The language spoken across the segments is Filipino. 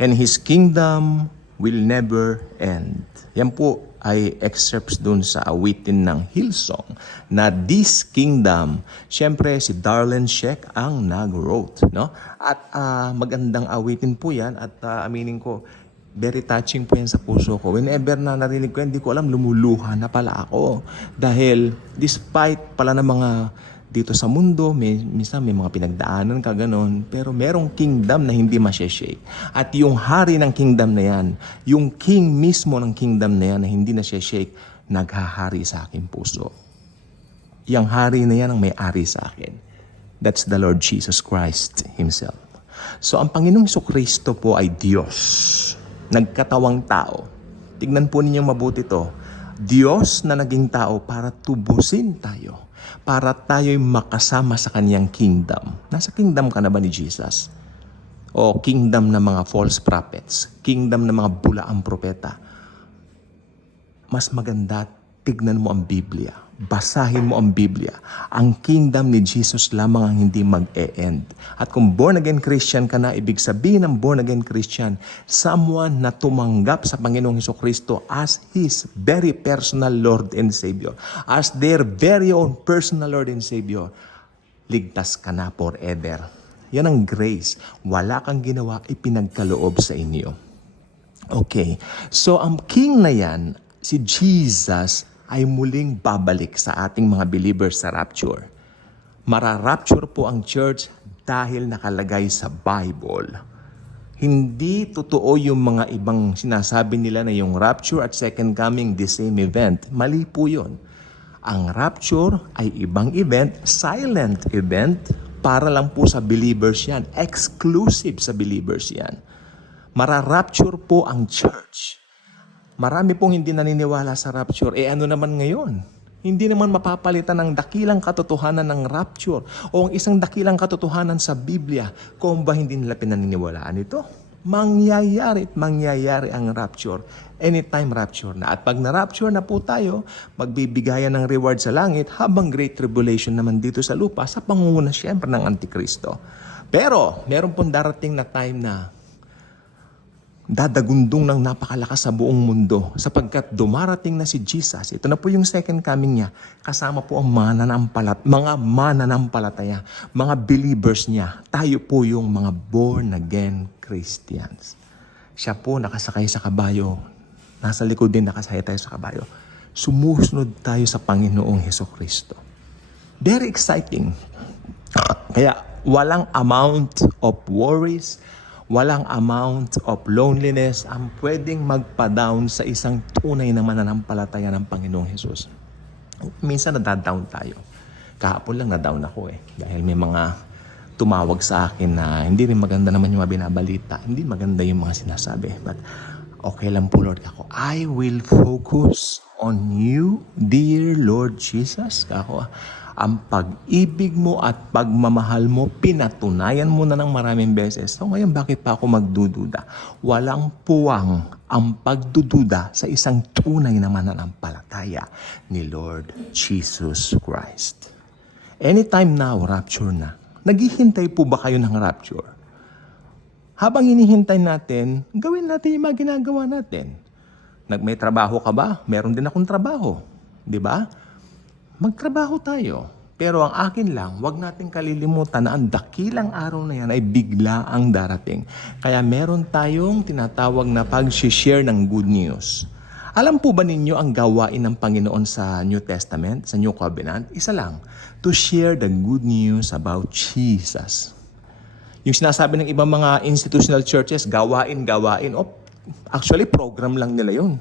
And His kingdom will never end. Yan po ay excerpts dun sa awitin ng Hillsong na this kingdom, syempre si Darlene Sheck ang nag-wrote, no? At magandang awitin po yan at aminin ko, very touching po yan sa puso ko. Whenever na narinig ko yan, hindi ko alam, lumuluha na pala ako. Dahil despite pala ng mga dito sa mundo, minsan may mga pinagdaanan ka ganon, pero merong kingdom na hindi masya-shake. At yung hari ng kingdom na yan, yung king mismo ng kingdom na yan na hindi na shake, naghahari sa aking puso. Yung hari na yan ang may-ari sa akin. That's the Lord Jesus Christ Himself. So ang Panginoong Jesucristo po ay Diyos, nagkatawang tao. Tignan po ninyong mabuti to. Diyos na naging tao para tubusin tayo, para tayo'y makasama sa Kanyang kingdom. Nasa kingdom ka na ba ni Jesus? O kingdom ng mga false prophets? Kingdom ng mga bulaang propeta? Mas maganda, tignan mo ang Biblia. Basahin mo ang Biblia. Ang kingdom ni Jesus lamang ang hindi mag-e-end. At kung born-again Christian ka na, ibig sabihin ng born-again Christian, someone na tumanggap sa Panginoong Jesucristo as His very personal Lord and Savior. As their very own personal Lord and Savior. Ligtas ka na forever. Yan ang grace. Wala kang ginawa, ipinagkaloob sa inyo. Okay. So, ang king na yan, si Jesus, ay muling babalik sa ating mga believers sa rapture. Mara-rapture po ang church dahil nakalagay sa Bible. Hindi totoo yung mga ibang sinasabi nila na yung rapture at second coming the same event. Mali po yun. Ang rapture ay ibang event, silent event, para lang po sa believers yan. Exclusive sa believers yan. Mara-rapture po ang church. Marami pong hindi naniniwala sa rapture. Ano naman ngayon? Hindi naman mapapalitan ng dakilang katotohanan ng rapture o ang isang dakilang katotohanan sa Biblia kung ba hindi nila pinaniniwalaan ito. Mangyayari at mangyayari ang rapture. Anytime rapture na. At pag na-rapture na po tayo, magbibigayan ng reward sa langit habang Great Tribulation naman dito sa lupa sa pangunguna siyempre ng Antikristo. Pero, meron pong darating na time na dadagundong ng napakalakas sa buong mundo sapagkat dumarating na si Jesus. Ito na po yung second coming niya. Kasama po ang mga mananampalataya, mga believers niya. Tayo po yung mga born-again Christians. Siya po nakasakay sa kabayo. Nasa likod din nakasakay tayo sa kabayo. Sumusunod tayo sa Panginoong Jesucristo. Very exciting. Kaya walang amount of worries, walang amount of loneliness ang pwedeng magpa-down sa isang tunay na mananampalataya ng Panginoong Hesus. Minsan nadadown tayo. Kahapon lang na-down ako dahil may mga tumawag sa akin na hindi rin maganda naman yung mga binabalita. Hindi maganda yung mga sinasabi. But okay lang po Lord ako. I will focus on you, dear Lord Jesus. Ako, ang pag-ibig mo at pagmamahal mo, pinatunayan mo na ng maraming beses. So ngayon, bakit pa ako magdududa? Walang puwang ang pagdududa sa isang tunay na mananampalataya ni Lord Jesus Christ. Anytime now, rapture na. Naghihintay po ba kayo ng rapture? Habang hinihintay natin, gawin natin yung mga ginagawa natin. May trabaho ka ba? Meron din akong trabaho. Di ba? Magtrabaho tayo. Pero ang akin lang, wag natin kalilimutan na ang dakilang araw na yan ay bigla ang darating. Kaya meron tayong tinatawag na pag-share ng good news. Alam po ba ninyo ang gawain ng Panginoon sa New Testament, sa New Covenant? Isa lang, to share the good news about Jesus. Yung sinasabi ng ibang mga institutional churches, gawain. Actually, program lang nila yun.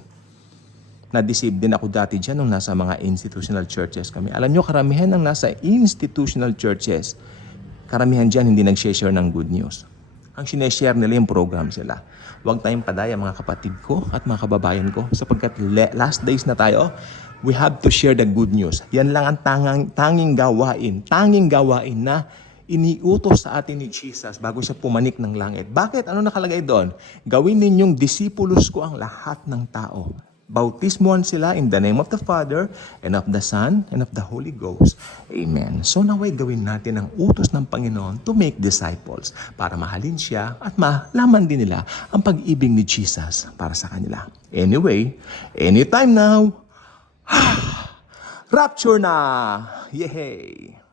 Na-deceive din ako dati dyan nung nasa mga institutional churches kami. Alam nyo, karamihan ng nasa institutional churches, karamihan dyan hindi nag-share ng good news. Ang sineshare nila yung program sila. Huwag tayong padaya mga kapatid ko at mga kababayan ko sapagkat last days na tayo, we have to share the good news. Yan lang ang tanging gawain na iniutos sa atin ni Jesus bago siya pumanik ng langit. Bakit? Ano nakalagay doon? Gawin ninyong disipulos ko ang lahat ng tao. bautismuhan sila in the name of the Father, and of the Son, and of the Holy Ghost. Amen. So naway gawin natin ang utos ng Panginoon to make disciples para mahalin siya at malaman din nila ang pag-ibig ni Jesus para sa kanila. Anyway, anytime now, rapture na! Yehey!